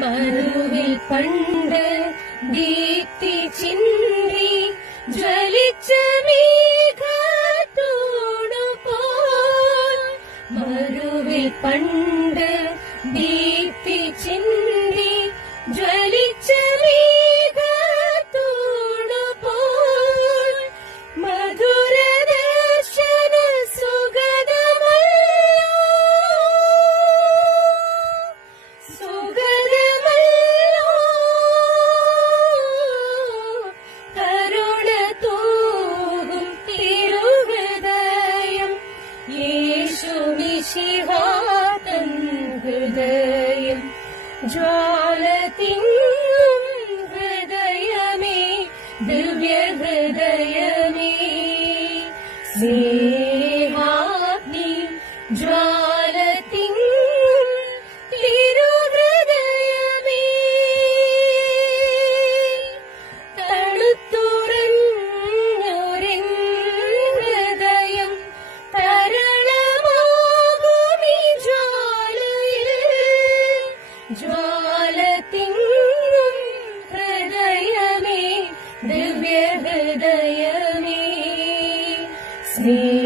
മരുവിൽ പണ്ട് ദീപ്തി ചിന്തി ജ്വലിച്ച മരുവിൽ പണ്ട് ദീപ്തി നിശിഹാതൻ ഹൃദയം ജ്വാല തിങ്ങും ഹൃദയമേ ദിവ്യ ഹൃദയമേ ഹൃദയമേ സ്നേഹ